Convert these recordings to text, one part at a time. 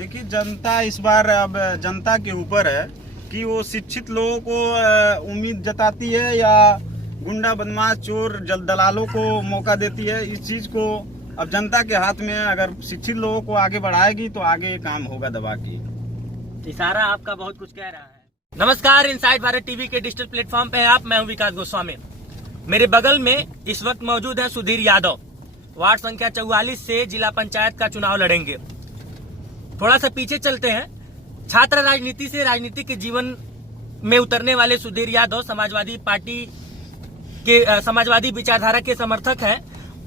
देखिए, जनता इस बार अब जनता के ऊपर है कि वो शिक्षित लोगों को उम्मीद जताती है या गुंडा बदमाश चोर दलालों को मौका देती है। इस चीज को अब जनता के हाथ में है। अगर शिक्षित लोगों को आगे बढ़ाएगी तो आगे काम होगा दबा के। इशारा आपका बहुत कुछ कह रहा है। नमस्कार, इनसाइड भारत टीवी के डिजिटल प्लेटफॉर्म पे आप, मैं हूं विकास गोस्वामी। मेरे बगल में इस वक्त मौजूद है सुधीर यादव। वार्ड संख्या 44 से जिला पंचायत का चुनाव लड़ेंगे। थोड़ा सा पीछे चलते हैं। छात्र राजनीति से राजनीति के जीवन में उतरने वाले सुधीर यादव समाजवादी पार्टी के समाजवादी विचारधारा के समर्थक हैं।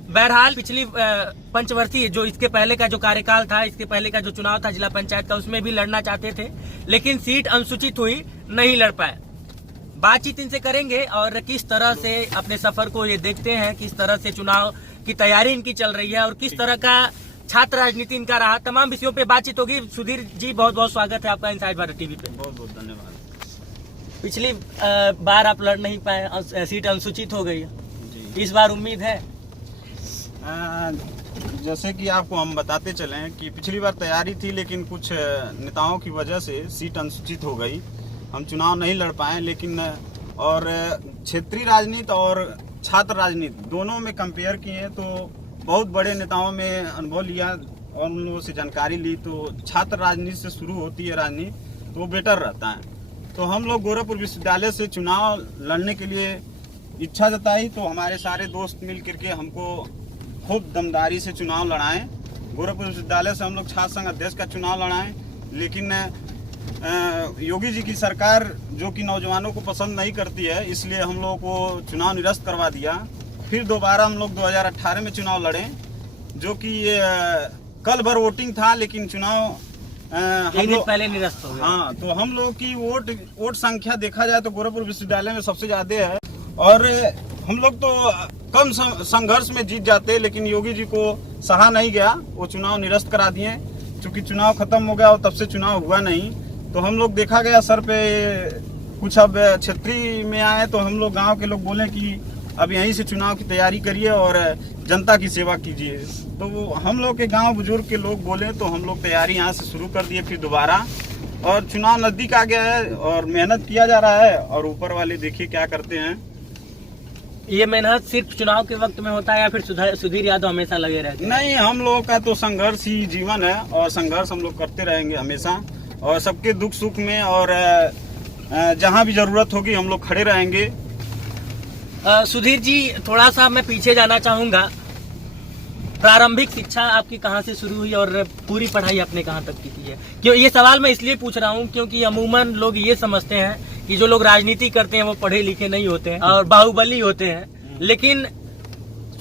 बहरहाल पिछली पंचवर्षीय जो इसके पहले का जो कार्यकाल था, इसके पहले का जो चुनाव था जिला पंचायत का, उसमें भी लड़ना चाहते थे, लेकिन सीट अनुसूचित हुई, नहीं लड़ पाए। बातचीत इनसे करेंगे और किस तरह से अपने सफर को ये देखते हैं, किस तरह से चुनाव की तैयारी इनकी चल रही है और किस तरह का छात्र राजनीति इनका रहा। तमाम विषयों पे बातचीत होगी। सुधीर जी, बहुत बहुत स्वागत है आपका इनसाइड भारत टीवी पे। बहुत बहुत धन्यवाद। पिछली बार आप लड़ नहीं पाए, सीट अनुसूचित हो गई, इस बार उम्मीद है? जैसे कि आपको हम बताते चले कि पिछली बार तैयारी थी, लेकिन कुछ नेताओं की वजह से सीट अनुसूचित हो गई, हम चुनाव नहीं लड़ पाए। लेकिन और क्षेत्रीय राजनीति और छात्र राजनीति दोनों में कंपेयर किए तो बहुत बड़े नेताओं में अनुभव लिया और उन लोगों से जानकारी ली। तो छात्र राजनीति से शुरू होती है राजनीति, तो वो बेटर रहता है। तो हम लोग गोरखपुर विश्वविद्यालय से चुनाव लड़ने के लिए इच्छा जताई, तो हमारे सारे दोस्त मिल करके हमको खूब दमदारी से चुनाव लड़ाएं। गोरखपुर विश्वविद्यालय से हम लोग छात्र संघ अध्यक्ष का चुनाव लड़ाएं, लेकिन योगी जी की सरकार जो कि नौजवानों को पसंद नहीं करती है, इसलिए हम लोगों को चुनाव निरस्त करवा दिया। फिर दोबारा हम लोग 2018 में चुनाव लड़े, जो कि कल भर वोटिंग था, लेकिन चुनाव एक दिन पहले निरस्त हो गया। हाँ, तो हम लोग की वोट संख्या देखा जाए तो गोरखपुर विश्वविद्यालय में सबसे ज्यादा है और हम लोग तो कम संघर्ष में जीत जाते, लेकिन योगी जी को सहा नहीं गया, वो चुनाव निरस्त करा दिए। चूंकि चुनाव खत्म हो गया और तब से चुनाव हुआ नहीं, तो हम लोग देखा गया सर पे कुछ अब क्षेत्रीय में आए, तो हम लोग गांव के लोग बोले कि अब यहीं से चुनाव की तैयारी करिए और जनता की सेवा कीजिए। तो हम लोग के गांव बुजुर्ग के लोग बोले, तो हम लोग तैयारी यहाँ से शुरू कर दिए फिर दोबारा। और चुनाव नजदीक आ गया है और मेहनत किया जा रहा है और ऊपर वाले देखिए क्या करते हैं। ये मेहनत सिर्फ चुनाव के वक्त में होता है या फिर सुधीर यादव हमेशा लगे रहते हैं? नहीं, हम लोगों का तो संघर्ष ही जीवन है और संघर्ष हम लोग करते रहेंगे हमेशा, और सबके दुख सुख में और जहाँ भी जरूरत होगी हम लोग खड़े रहेंगे। सुधीर जी, थोड़ा सा मैं पीछे जाना चाहूंगा। प्रारंभिक शिक्षा आपकी कहाँ से शुरू हुई और पूरी पढ़ाई आपने कहाँ तक की है? क्यों ये सवाल मैं इसलिए पूछ रहा हूँ क्योंकि अमूमन लोग ये समझते हैं कि जो लोग राजनीति करते हैं वो पढ़े लिखे नहीं होते हैं और बाहुबली होते हैं, लेकिन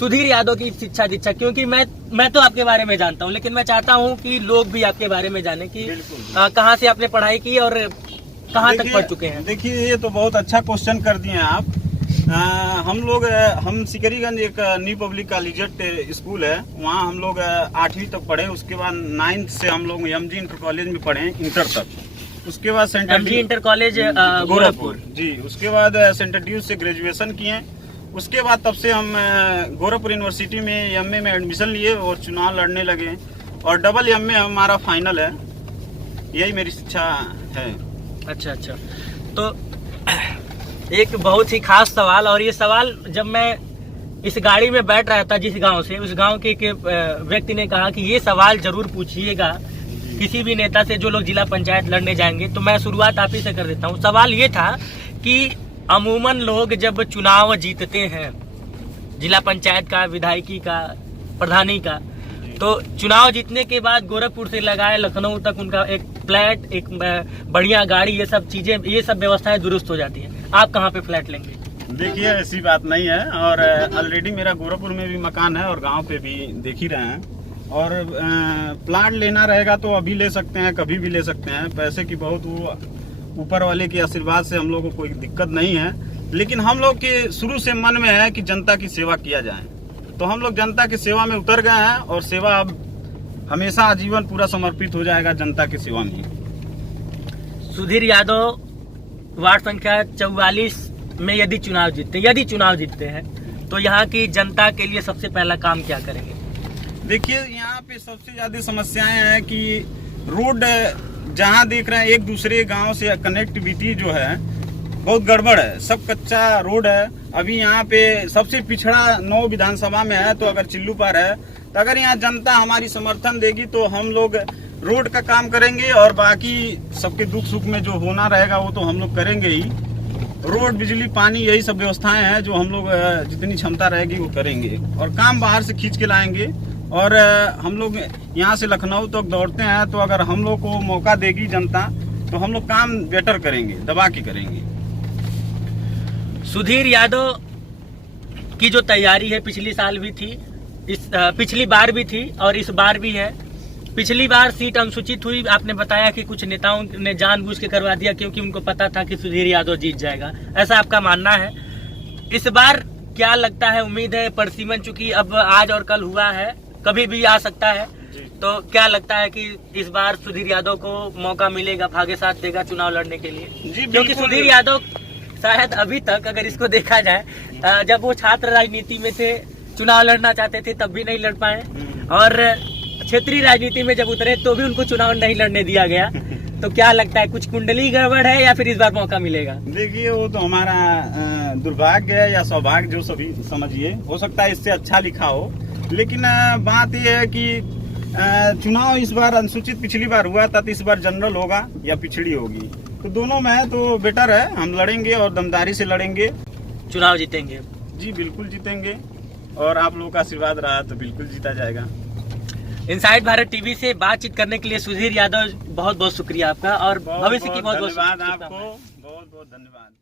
सुधीर यादव की शिक्षा दीक्षा, क्योंकि मैं तो आपके बारे में जानता हूँ, लेकिन मैं चाहता हूँ कि लोग भी आपके बारे में जाने कि कहाँ से आपने पढ़ाई की और कहाँ तक पढ़ चुके हैं। देखिए, ये तो बहुत अच्छा क्वेश्चन कर दिए हैं आप। हम सिकरीगंज एक न्यू पब्लिक कॉलेजिएट स्कूल है, वहाँ हम लोग 8वीं तक पढ़े। उसके बाद 9th से हम लोग एमजी इंटर कॉलेज में पढ़े इंटर तक। उसके बाद सेंटर इंटर कॉलेज गोरखपुर जी। उसके बाद सेंटर ड्यूज से ग्रेजुएशन किए। उसके बाद तब से हम गोरखपुर यूनिवर्सिटी में एमए में एडमिशन लिए और चुनाव लड़ने लगे और डबल एमए हमारा फाइनल है। यही मेरी शिक्षा है। अच्छा, तो एक बहुत ही खास सवाल, और ये सवाल जब मैं इस गाड़ी में बैठ रहा था जिस गांव से, उस गांव के एक व्यक्ति ने कहा कि ये सवाल जरूर पूछिएगा किसी भी नेता से जो लोग जिला पंचायत लड़ने जाएंगे। तो मैं शुरुआत आप ही से कर देता हूँ। सवाल ये था कि अमूमन लोग जब चुनाव जीतते हैं, जिला पंचायत का, विधायकी का, प्रधानी का, तो चुनाव जीतने के बाद गोरखपुर से लगाए लखनऊ तक उनका एक फ्लैट, एक बढ़िया गाड़ी, ये सब चीजें, ये सब व्यवस्थाएं दुरुस्त हो जाती है। आप कहाँ पे फ्लैट लेंगे? देखिए, ऐसी बात नहीं है और ऑलरेडी मेरा गोरखपुर में भी मकान है और गांव पे भी देख ही रहे हैं। और प्लाट लेना रहेगा तो अभी ले सकते हैं, कभी भी ले सकते हैं। पैसे की बहुत वो ऊपर वाले के आशीर्वाद से हम लोग को कोई दिक्कत नहीं है, लेकिन हम लोग के शुरू से मन में है कि जनता की सेवा किया जाए। तो हम लोग जनता की सेवा में उतर गए हैं और सेवा अब हमेशा आजीवन पूरा समर्पित हो जाएगा जनता की सेवा में। सुधीर यादव वार्ड संख्या 44 में यदि चुनाव जीतते हैं तो यहाँ की जनता के लिए सबसे पहला काम क्या करेंगे? देखिए, यहाँ पे सबसे ज्यादा समस्याएं हैं कि रोड जहाँ देख रहे हैं एक दूसरे गांव से कनेक्टिविटी जो है बहुत गड़बड़ है, सब कच्चा रोड है। अभी यहाँ पे सबसे पिछड़ा 9 विधानसभा में है, तो अगर चिल्लू पार है तो अगर यहाँ जनता हमारी समर्थन देगी तो हम लोग रोड का काम करेंगे और बाकी सबके दुख सुख में जो होना रहेगा वो तो हम लोग करेंगे ही। रोड, बिजली, पानी, यही सब व्यवस्थाएं हैं जो हम लोग जितनी क्षमता रहेगी वो करेंगे और काम बाहर से खींच के लाएंगे। और हम लोग यहाँ से लखनऊ तक दौड़ते हैं, तो अगर हम लोग को मौका देगी जनता तो हम लोग काम बेटर करेंगे, दबा के करेंगे। सुधीर यादव की जो तैयारी है पिछली साल भी थी, पिछली बार भी थी और इस बार भी है। पिछली बार सीट अनुसूचित हुई, आपने बताया कि कुछ नेताओं ने जानबूझ के करवा दिया क्योंकि उनको पता था कि सुधीर यादव जीत जाएगा, ऐसा आपका मानना है। इस बार क्या लगता है, उम्मीद है परसिमन चूंकि अब आज और कल हुआ है, कभी भी आ सकता है, तो क्या लगता है कि इस बार सुधीर यादव को मौका मिलेगा, भाग्य साथ देगा चुनाव लड़ने के लिए? जी, क्योंकि सुधीर यादव शायद अभी तक अगर इसको देखा जाए, जब वो छात्र राजनीति में थे, चुनाव लड़ना चाहते थे तब भी नहीं लड़ पाए, और क्षेत्रीय राजनीति में जब उतरे तो भी उनको चुनाव नहीं लड़ने दिया गया। तो क्या लगता है, कुछ कुंडली गड़बड़ है या फिर इस बार मौका मिलेगा? देखिए, वो तो हमारा दुर्भाग्य है या सौभाग्य, जो सभी समझिए, हो सकता है इससे अच्छा लिखा हो। लेकिन बात यह है कि चुनाव इस बार अनुसूचित पिछली बार हुआ था, तो इस बार जनरल होगा या पिछड़ी होगी, तो दोनों में है तो बेटर है। हम लड़ेंगे और दमदारी से लड़ेंगे, चुनाव जीतेंगे। जी बिल्कुल जीतेंगे, और आप लोगों का आशीर्वाद रहा तो बिल्कुल जीता जाएगा। इनसाइड भारत टीवी से बातचीत करने के लिए सुधीर यादव बहुत बहुत शुक्रिया आपका, और भविष्य की बहुत बहुत धन्यवाद आपको, बहुत बहुत धन्यवाद।